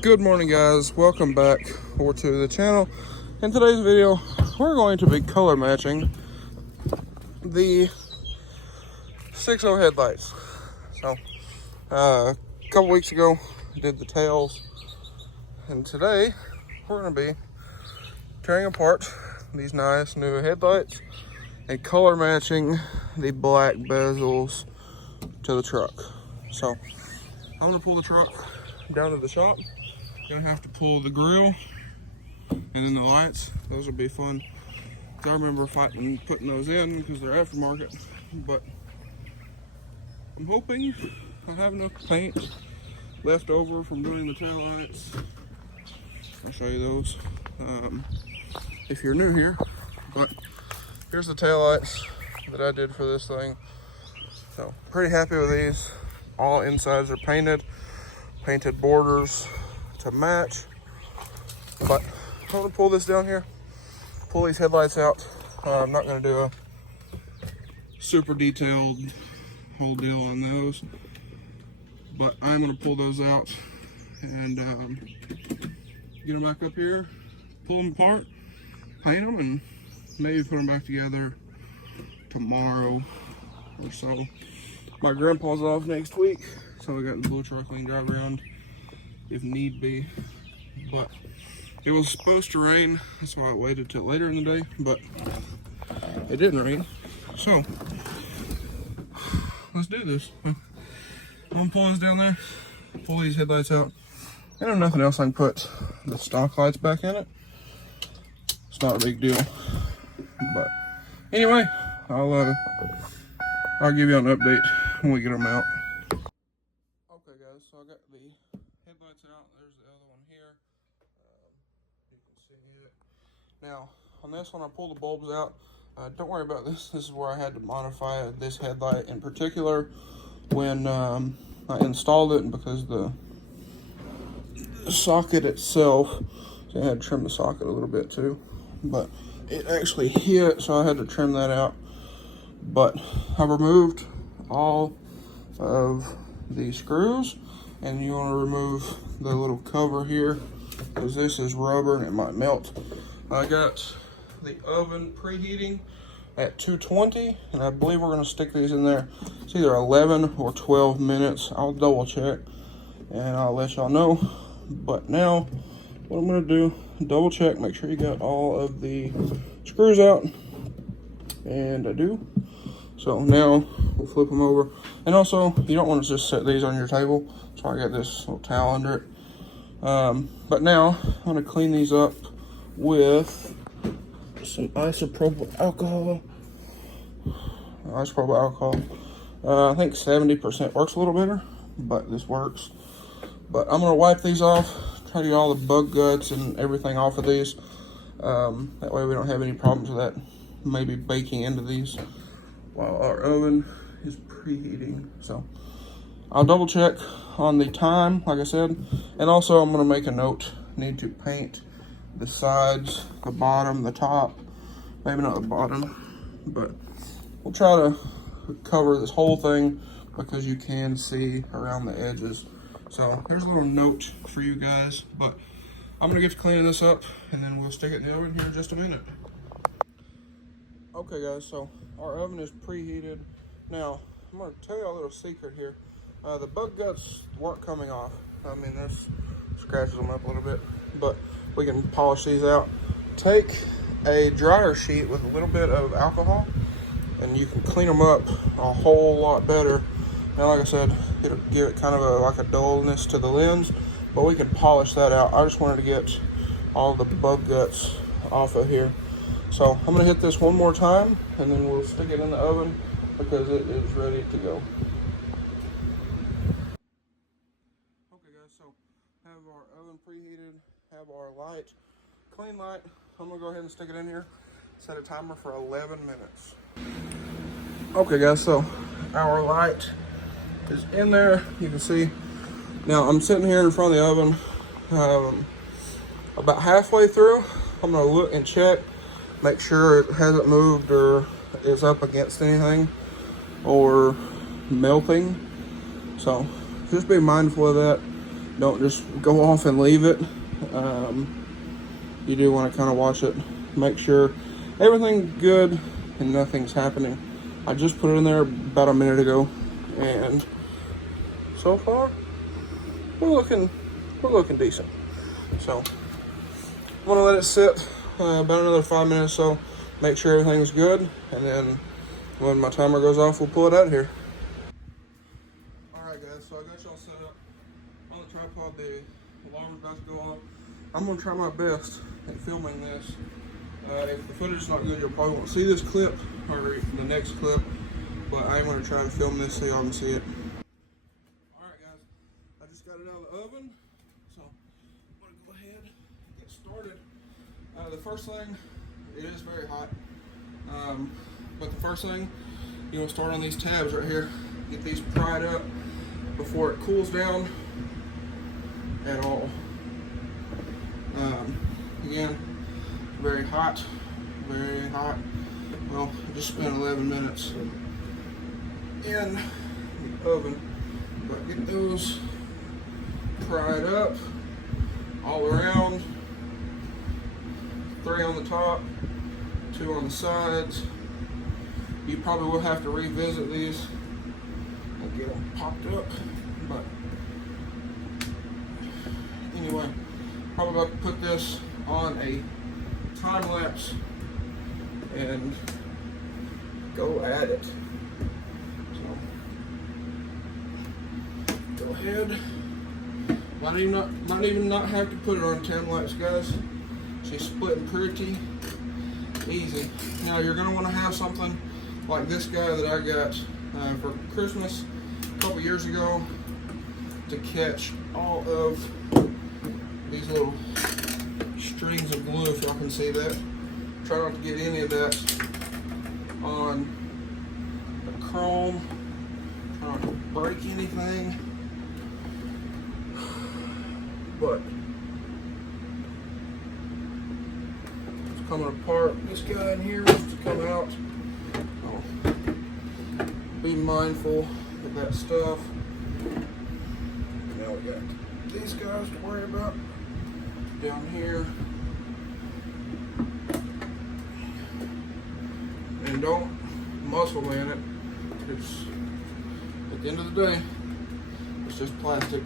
Good morning, guys. Welcome back to the channel. In today's video, we're going to be color matching the 6.0 headlights. So, a couple weeks ago, I did the tails, and today we're going to be tearing apart these nice new headlights and color matching the black bezels to the truck. So, I'm going to pull the truck down to the shop. Gonna have to pull the grill and then the lights. Those will be fun. I remember fighting putting those in because they're aftermarket, but I'm hoping I have enough paint left over from doing the tail lights. I'll show you those if you're new here. But here's the tail lights that I did for this thing. So pretty happy with these. All insides are painted borders to match. But I'm gonna pull this down here, pull these headlights out. I'm not gonna do a super detailed whole deal on those, but I'm gonna pull those out and get them back up here, pull them apart, paint them, and maybe put them back together tomorrow or so. My grandpa's off next week, so we got the blue truck we can drive around if need be. But it was supposed to rain, that's why I waited till later in the day, but it didn't rain. So let's do this. I'm gonna pull this down there, pull these headlights out. And if nothing else, I can put the stock lights back in it. It's not a big deal. But anyway, I'll give you an update when we get them out. Okay guys, so I got the headlights out. There's the other one here. You can see it. Now, on this one, I pulled the bulbs out. Don't worry about this. This is where I had to modify this headlight in particular when I installed it, because the socket itself, so I had to trim the socket a little bit too, but it actually hit, so I had to trim that out. But I removed all of the screws, and you want to remove the little cover here because this is rubber and it might melt. I got the oven preheating at 220, and I believe we're going to stick these in there. It's either 11 or 12 minutes. I'll double check and I'll let y'all know. But now what I'm going to do, double check, make sure you got all of the screws out, and I do. So now we'll flip them over. And also, you don't want to just set these on your table, so I got this little towel under it. But now I'm going to clean these up with some isopropyl alcohol. I think 70% works a little better, but this works. But I'm going to wipe these off, try to get all the bug guts and everything off of these. That way we don't have any problems with that maybe baking into these while our oven is preheating. So I'll double check on the time, like I said, and also I'm going to make a note. Need to paint the sides, the bottom, the top, maybe not the bottom, but we'll try to cover this whole thing because you can see around the edges. So here's a little note for you guys, but I'm gonna get to cleaning this up and then we'll stick it in the oven here in just a minute. Okay guys, so our oven is preheated. Now, I'm gonna tell you a little secret here. The bug guts weren't coming off. I mean, this scratches them up a little bit, but we can polish these out. Take a dryer sheet with a little bit of alcohol and you can clean them up a whole lot better. Now, like I said, it'll give it kind of like a dullness to the lens, but we can polish that out. I just wanted to get all the bug guts off of here. So I'm gonna hit this one more time and then we'll stick it in the oven because it is ready to go. Okay guys, so have our oven preheated, have our light, clean light. I'm gonna go ahead and stick it in here, set a timer for 11 minutes. Okay guys, so our light is in there, you can see. Now I'm sitting here in front of the oven, about halfway through. I'm gonna look and check, make sure it hasn't moved or is up against anything or melting. So just be mindful of that. Don't just go off and leave it. You do want to kind of watch it, make sure everything's good and nothing's happening. I just put it in there about a minute ago, and so far we're looking decent. So I'm gonna let it sit about another 5 minutes, so make sure everything's good, and then when my timer goes off, we'll pull it out of here. All right, guys. So I got y'all set up on the tripod. The alarm's about to go off. I'm gonna try my best at filming this. If the footage is not good, you'll probably won't see this clip or the next clip, but I am gonna try and film this so y'all can see it. All right, guys. I just got it out of the oven, so I'm gonna go ahead and get started. The first thing, it is very hot, but the first thing, you want to start on these tabs right here. Get these pried up before it cools down at all. Again, very hot, very hot. Well, I just spent 11 minutes in the oven, but get those pried up all around. 3 on the top, 2 on the sides. You probably will have to revisit these and get them popped up, but anyway, probably about to put this on a time lapse and go at it. So go ahead. Might even not have to put it on time lapse, guys. She's splitting pretty easy. Now you're gonna want to have something like this guy that I got for Christmas a couple years ago to catch all of these little strings of glue, if y'all can see that. Try not to get any of that on the chrome. Try not to break anything. But it's coming apart. This guy in here wants to come out. Oh. Be mindful of that stuff. Now we got these guys to worry about down here. And don't muscle man it. It's, at the end of the day, it's just plastic.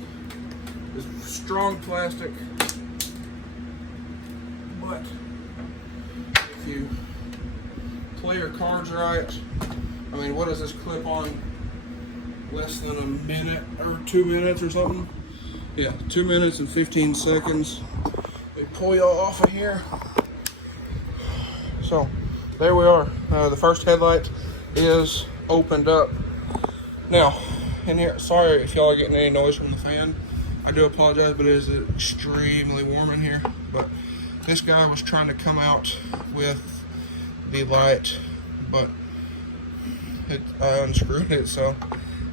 It's strong plastic. But if you play your cards right, I mean, what is this clip on? Less than a minute or 2 minutes or something? Yeah, 2 minutes and 15 seconds. They pull y'all off of here. So there we are. The first headlight is opened up. Now, in here, sorry if y'all are getting any noise from the fan. I do apologize, but it is extremely warm in here. But this guy was trying to come out with the light, but I unscrewed it, so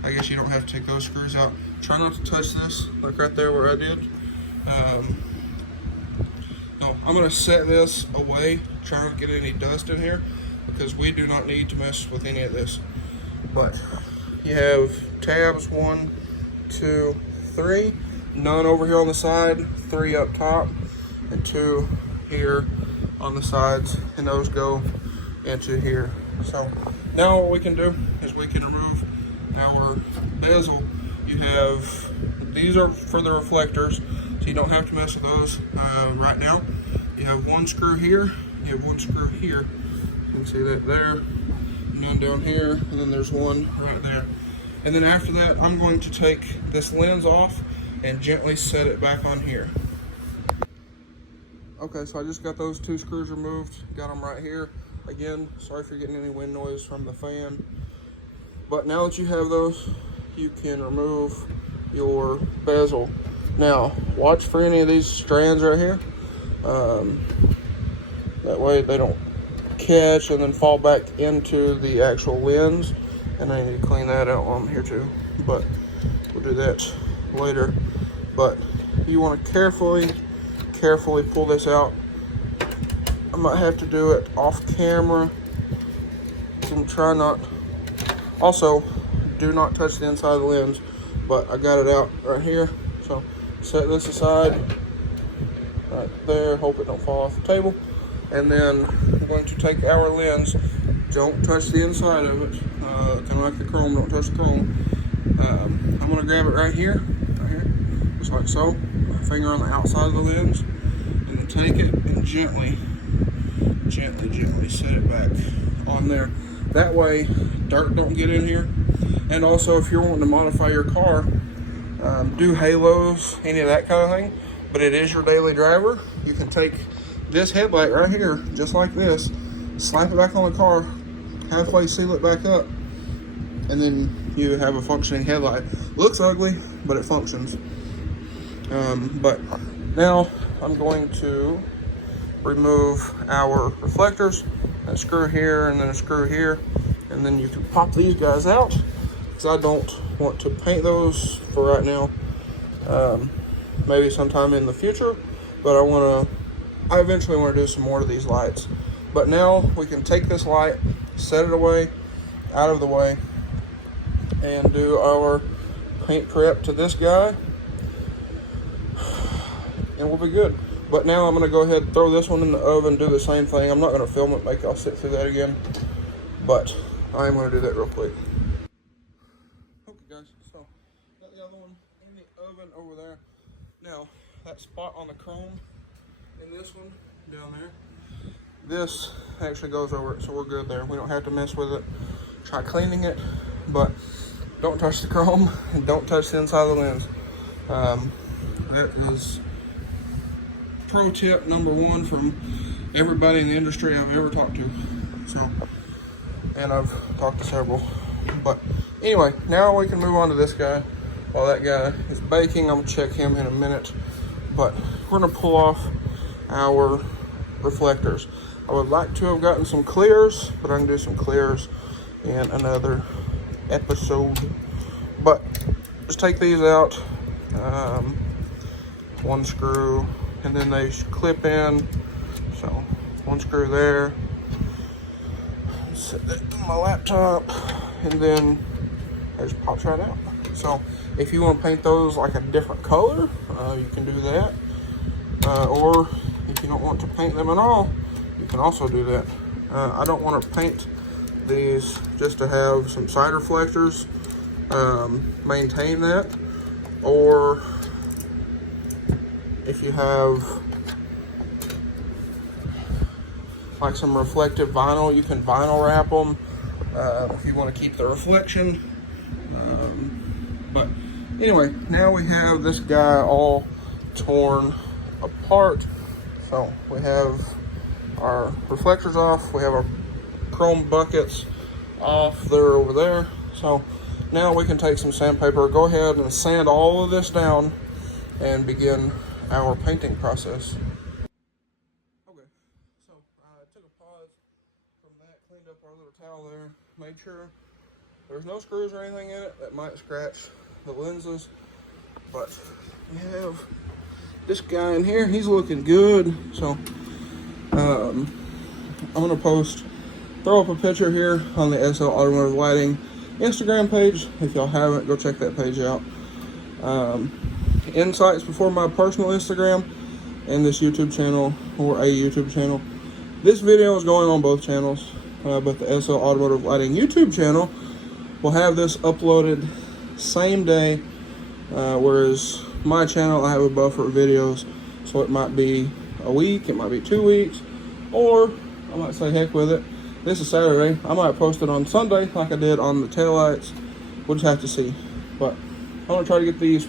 I guess you don't have to take those screws out. Try not to touch this, like right there where I did. No, I'm gonna set this away, try not to get any dust in here, because we do not need to mess with any of this. But you have tabs 1, 2, 3, none over here on the side, 3 up top, and 2 here on the sides, and those go into here. So now what we can do is we can remove our bezel. You have, these are for the reflectors, so you don't have to mess with those right now. You have 1 screw here, you have 1 screw here. You can see that there, none down here, and then there's 1 right there. And then after that, I'm going to take this lens off and gently set it back on here. Okay, so I just got those 2 screws removed, got them right here. Again, sorry if you're getting any wind noise from the fan. But now that you have those, you can remove your bezel. Now, watch for any of these strands right here. That way they don't catch and then fall back into the actual lens. And I need to clean that out while I'm here too. But we'll do that later. But you want to carefully pull this out. I might have to do it off camera. So try not. Also, do not touch the inside of the lens. But I got it out right here. So set this aside right there. Hope it don't fall off the table. And then we're going to take our lens. Don't touch the inside of it. Kind of like the chrome, don't touch the chrome. I'm going to grab it right here, just like so. My finger on the outside of the lens. And then take it and gently set it back on there. That way, dirt don't get in here. And also, if you're wanting to modify your car, do halos, any of that kind of thing, but it is your daily driver, you can take this headlight right here, just like this, slap it back on the car, halfway seal it back up, and then you have a functioning headlight. Looks ugly, but it functions. But now I'm going to remove our reflectors, a screw here and then a screw here, and then you can pop these guys out, because I don't want to paint those for right now. Maybe sometime in the future, but I eventually want to do some more to these lights. But now we can take this light, set it away, out of the way, and do our paint prep to this guy, and we'll be good. But now I'm going to go ahead and throw this one in the oven, do the same thing. I'm not going to film it, make y'all sit through that again, but I am going to do that real quick. Okay guys, so got the other one in the oven over there. Now, that spot on the chrome in this one down there, this actually goes over it, so we're good there. We don't have to mess with it. Try cleaning it, but don't touch the chrome and don't touch the inside of the lens. That is pro tip number one from everybody in the industry I've ever talked to. So, and I've talked to several. But anyway, now we can move on to this guy. While that guy is baking, I'm gonna check him in a minute. But we're gonna pull off our reflectors. I would like to have gotten some clears, but I can do some clears in another episode. But just take these out, one screw, and then they clip in. So one screw there, set that on my laptop, and then it just pops right out. So if you want to paint those like a different color, you can do that. Or if you don't want to paint them at all, you can also do that. I don't want to paint these just to have some side reflectors, maintain that. Or if you have like some reflective vinyl, you can vinyl wrap them if you want to keep the reflection. But anyway, now we have this guy all torn apart. So we have our reflectors off, we have our chrome buckets off, they're over there. So now we can take some sandpaper, go ahead and sand all of this down and begin our painting process. Okay, so I took a pause from that, cleaned up our little towel there, made sure there's no screws or anything in it that might scratch the lenses. But we have this guy in here, he's looking good. So I'm gonna throw up a picture here on the SL Automotive Lighting Instagram page. If y'all haven't, go check that page out. Insights before my personal Instagram and this YouTube channel, or a YouTube channel. This video is going on both channels, but the SL Automotive Lighting YouTube channel will have this uploaded same day, whereas my channel, I have a buffer of videos, so it might be a week, it might be 2 weeks, or I might say heck with it. This is Saturday. I might post it on Sunday like I did on the taillights. We'll just have to see. But I'm gonna try to get these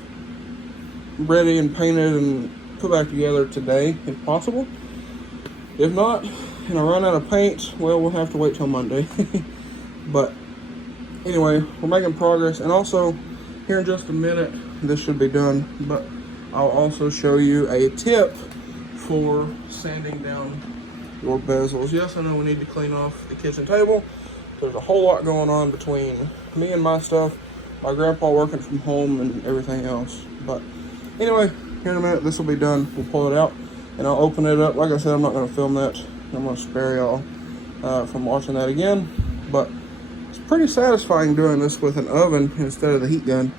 ready and painted and put back together today if possible. If not, and I run out of paint, well, we'll have to wait till Monday. But anyway, we're making progress. And also, here in just a minute, this should be done, but I'll also show you a tip for sanding down your bezels. Yes, I know we need to clean off the kitchen table. There's a whole lot going on between me and my stuff, my grandpa working from home, and everything else. But anyway, here in a minute, this will be done. We'll pull it out, and I'll open it up. Like I said, I'm not going to film that. I'm going to spare y'all from watching that again. But it's pretty satisfying doing this with an oven instead of the heat gun.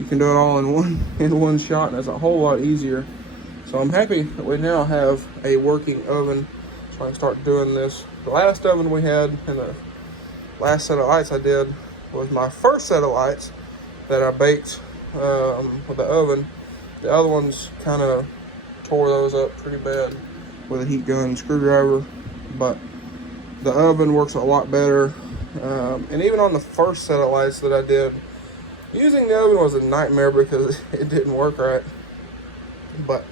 you can do it all in one shot, and it's a whole lot easier. So I'm happy that we now have a working oven, so I can start doing this. The last oven we had, and the last set of lights I did, was my first set of lights that I baked with the oven. The other ones kind of tore those up pretty bad with a heat gun and screwdriver, but the oven works a lot better. And even on the first set of lights that I did, using the oven was a nightmare because it didn't work right. But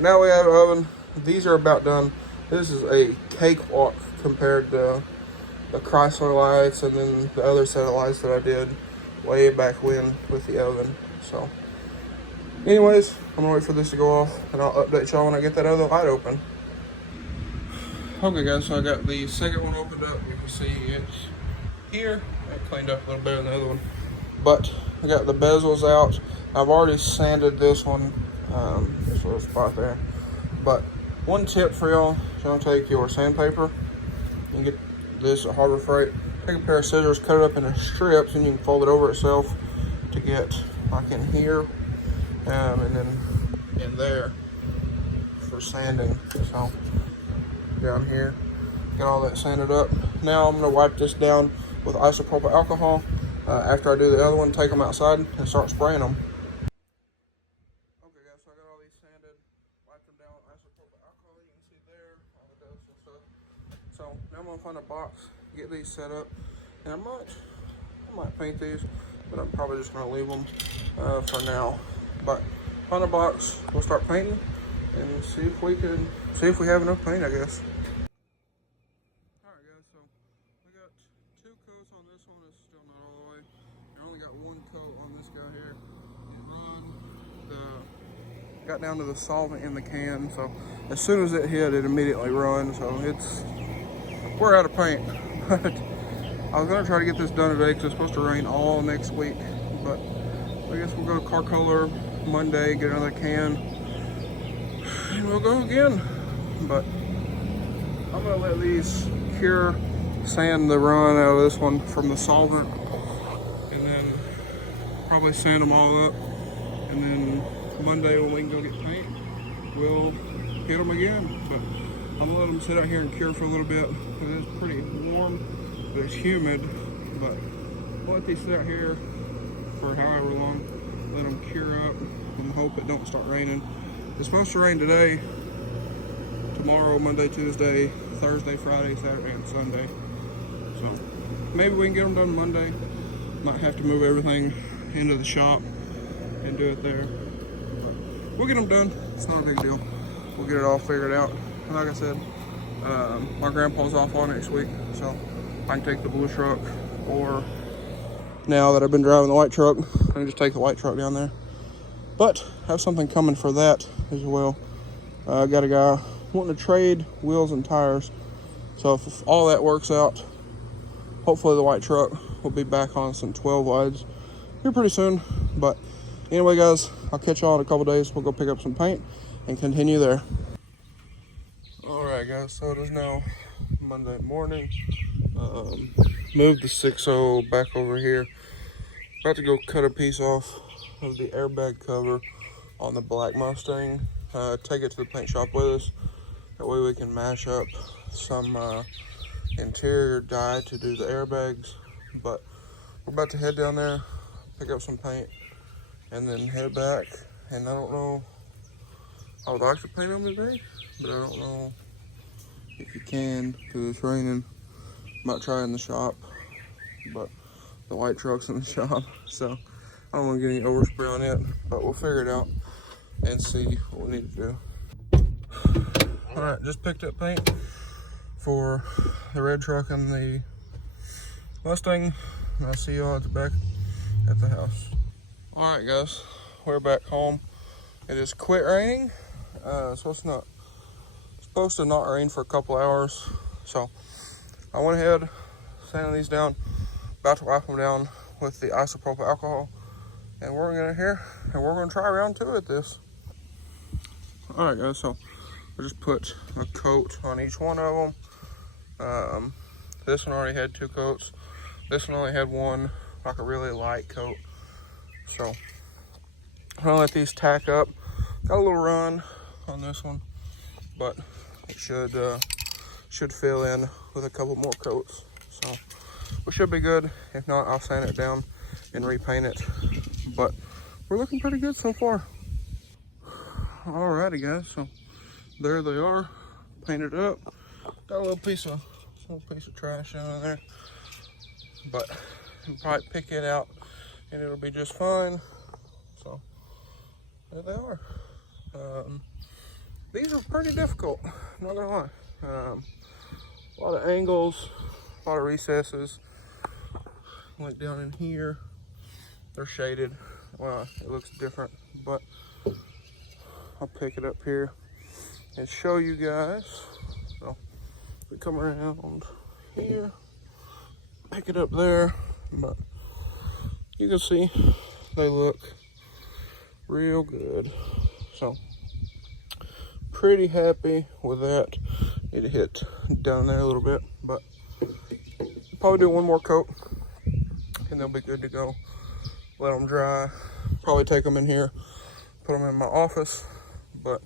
now we have an oven. These are about done. This is a cakewalk compared to the Chrysler lights and then the other set of lights that I did way back when with the oven. So anyways, I'm gonna wait for this to go off and I'll update y'all when I get that other light open. Okay guys, so I got the second one opened up. You can see it's here. I cleaned up a little better than the other one. But I got the bezels out. I've already sanded this one. This little spot there. But one tip for y'all, you're gonna take your sandpaper and get this at Harbor Freight. Take a pair of scissors, cut it up into strips, and you can fold it over itself to get like in here, and then in there for sanding. So down here, get all that sanded up. Now I'm gonna wipe this down with isopropyl alcohol. After I do the other one, take them outside and start spraying them. Okay guys, so I got all these sanded, wiped them down with isopropyl alcohol. You can see there, all the dust and stuff. So now I'm gonna find a box, get these set up, and I might paint these, but I'm probably just gonna leave them for now. But find a box, we'll start painting and see if we have enough paint, I guess. Alright guys, so we got 2 coats on this one. It's still not all the way. I only got 1 coat on this guy here. Got down to the solvent in the can, so as soon as it hit, it immediately runs. So we're out of paint. But I was gonna try to get this done today because it's supposed to rain all next week. But I guess we'll go to Car Color Monday, get another can, and we'll go again. But I'm gonna let these cure, sand the run out of this one from the solvent, and then probably sand them all up, and then Monday when we can go get paint, we'll hit them again. But I'm gonna let them sit out here and cure for a little bit. It is pretty warm, but it's humid. But I'll let these sit out here for however long, let them cure up, and hope it don't start raining. It's supposed to rain today, tomorrow, Monday, Tuesday, Thursday, Friday, Saturday, and Sunday. So maybe we can get them done Monday. Might have to move everything into the shop and do it there. But we'll get them done. It's not a big deal. We'll get it all figured out. And like I said, my grandpa's off all next week, so I can take the blue truck, or now that I've been driving the white truck, I can just take the white truck down there. But have something coming for that as well. I got a guy wanting to trade wheels and tires. So if all that works out, hopefully the white truck will be back on some 12 wides here pretty soon. But anyway guys, I'll catch y'all in a couple days. We'll go pick up some paint and continue there. Alright guys, so it is now Monday morning. Moved the 6.0 back over here. About to go cut a piece off of the airbag cover on the black Mustang. Take it to the paint shop with us. That way we can mash up some interior dye to do the airbags. But we're about to head down there, pick up some paint, and then head back. And I don't know, I would like to paint them today, but I don't know if you can because it's raining. Might try in the shop, but the white truck's in the shop, so I don't want to get any overspray on it, but we'll figure it out and see what we need to do. All right, just picked up paint for the red truck and the Mustang, and I'll see y'all at the back at the house. All right, guys, we're back home. It has quit raining, so it's supposed to not rain for a couple hours. So I went ahead, sanding these down, about to wipe them down with the isopropyl alcohol, and we're gonna try round 2 at this. All right, guys, so we just put a coat on each one of them. This one already had 2 coats. This one only had one, like a really light coat. So I'll let these tack up. Got a little run on this one, but it should fill in with a couple more coats. So we should be good. If not, I'll sand it down and repaint it. But we're looking pretty good so far. Alrighty guys, so there they are, painted up. Got a little piece of trash in there, but you can probably pick it out and it'll be just fine. So there they are. These are pretty difficult, not gonna lie. A lot of angles, a lot of recesses. Like down in here, they're shaded. Well, it looks different, but I'll pick it up here and show you guys. So we come around here, pick it up there, but you can see they look real good. So pretty happy with that. Need to hit down there a little bit, but probably do one more coat and they'll be good to go. Let them dry. Probably take them in here, put them in my office, but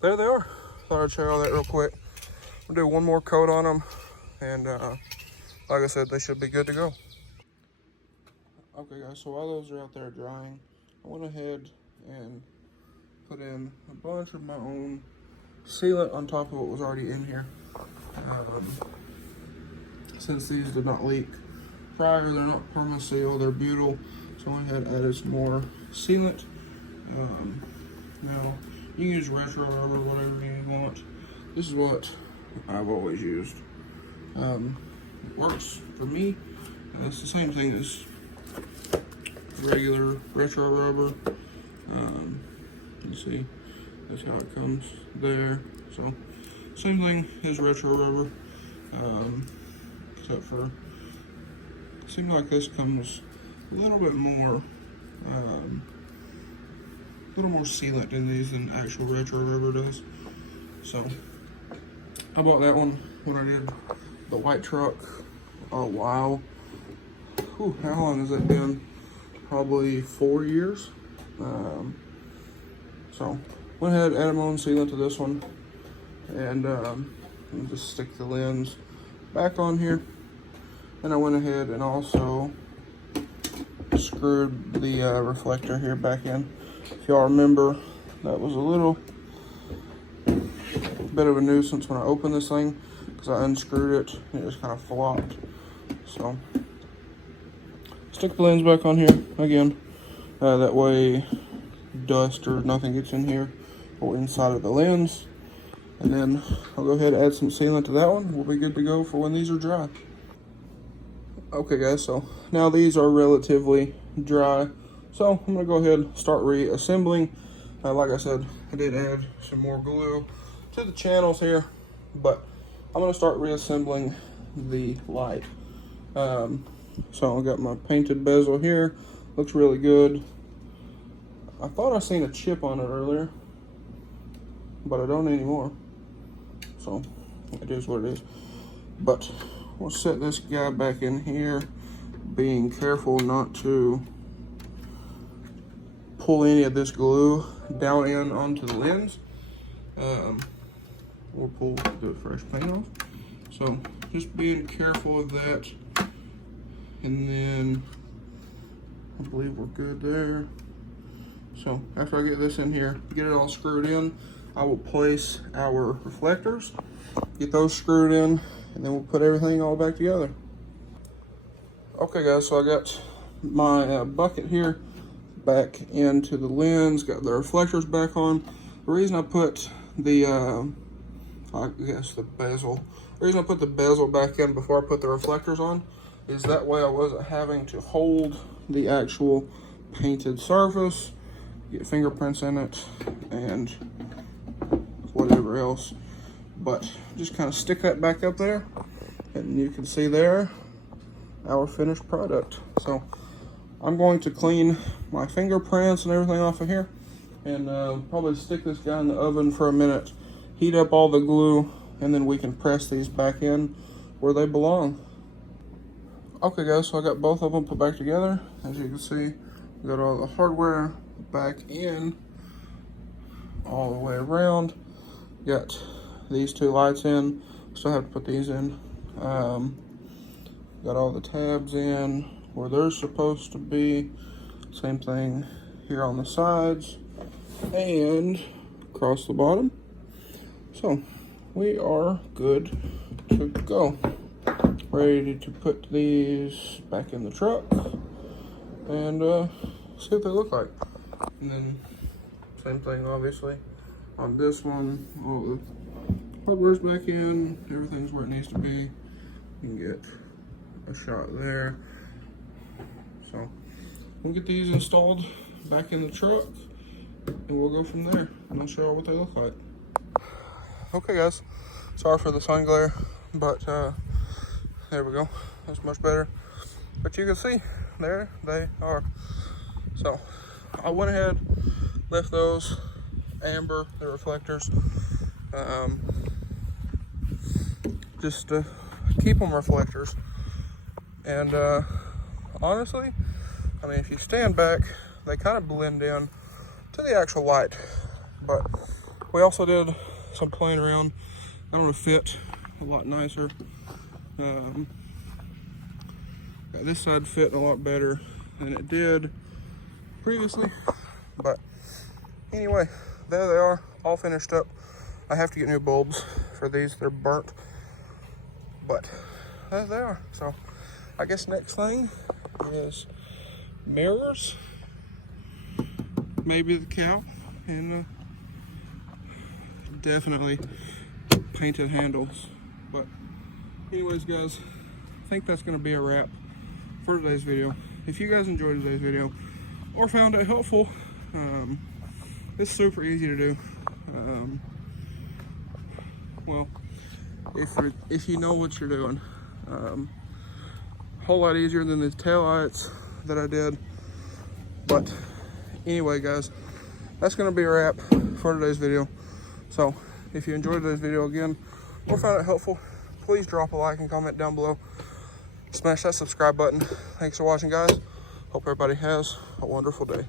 there they are. Thought I'd show you all that real quick. We'll do one more coat on them, and like I said, they should be good to go. Okay guys, so while those are out there drying, I went ahead and put in a bunch of my own sealant on top of what was already in here. Since these did not leak prior, they're not Permaseal, they're butyl, so I had added some more sealant. Now, you can use retro rubber, whatever you want. This is what I've always used. It works for me. It's the same thing as regular retro rubber. You see, that's how it comes there. So, same thing as retro rubber, except for, it seems like this comes a little bit more, sealant in these than actual retro rubber does. So I bought that one when I did the white truck a while. Whew, how long has that been? Probably 4 years. So went ahead, added my own sealant to this one, and just stick the lens back on here. And I went ahead and also screwed the reflector here back in. If y'all remember, that was a little bit of a nuisance when I opened this thing, because I unscrewed it and it just kind of flopped. So stick the lens back on here again, that way dust or nothing gets in here or inside of the lens. And then I'll go ahead and add some sealant to that one. We'll be good to go for when these are dry. Okay guys, so now these are relatively dry, so I'm gonna go ahead and start reassembling. Like I said, I did add some more glue to the channels here, but I'm gonna start reassembling the light. So I got my painted bezel here, looks really good. I thought I seen a chip on it earlier, but I don't anymore. So it is what it is. But we'll set this guy back in here, being careful not to pull any of this glue down in onto the lens. We'll pull the fresh paint off. So just being careful of that. And then I believe we're good there. So after I get this in here, get it all screwed in, I will place our reflectors, get those screwed in, and then we'll put everything all back together. Okay guys, so I got my bucket here back into the lens, got the reflectors back on. The reason I put the, I guess the bezel, the reason I put the bezel back in before I put the reflectors on is that way I wasn't having to hold the actual painted surface, get fingerprints in it, and whatever else. But just kind of stick that back up there, and you can see there our finished product. So I'm going to clean my fingerprints and everything off of here, and probably stick this guy in the oven for a minute, heat up all the glue, and then we can press these back in where they belong. Okay guys, so I got both of them put back together. As you can see, we got all the hardware back in all the way around. Got these two lights in. Still have to put these in. Got all the tabs in where they're supposed to be. Same thing here on the sides and across the bottom. So we are good to go. Ready to put these back in the truck and see what they look like. And then same thing obviously on this one. All the hardware's back in, everything's where it needs to be. You can get a shot there. So we'll get these installed back in the truck and we'll go from there, and I'll show you what they look like. Okay guys, sorry for the sun glare, but there we go. That's much better. But you can see, there they are. So I went ahead, left those amber, the reflectors, just to keep them reflectors. And honestly, I mean, if you stand back, they kind of blend in to the actual light. But we also did some playing around. I don't know, fit a lot nicer. This side fit a lot better than it did previously. But anyway, there they are, all finished up. I have to get new bulbs for these, they're burnt. But there they are. So I guess next thing is mirrors, maybe the cow, and definitely painted handles. But anyways guys, I think that's going to be a wrap for today's video. If you guys enjoyed today's video or found it helpful, it's super easy to do. Well, if you know what you're doing, whole lot easier than the taillights that I did. But anyway guys, that's going to be a wrap for today's video. So if you enjoyed today's video again or found it helpful, please drop a like and comment down below. Smash that subscribe button. Thanks for watching guys. Hope everybody has a wonderful day.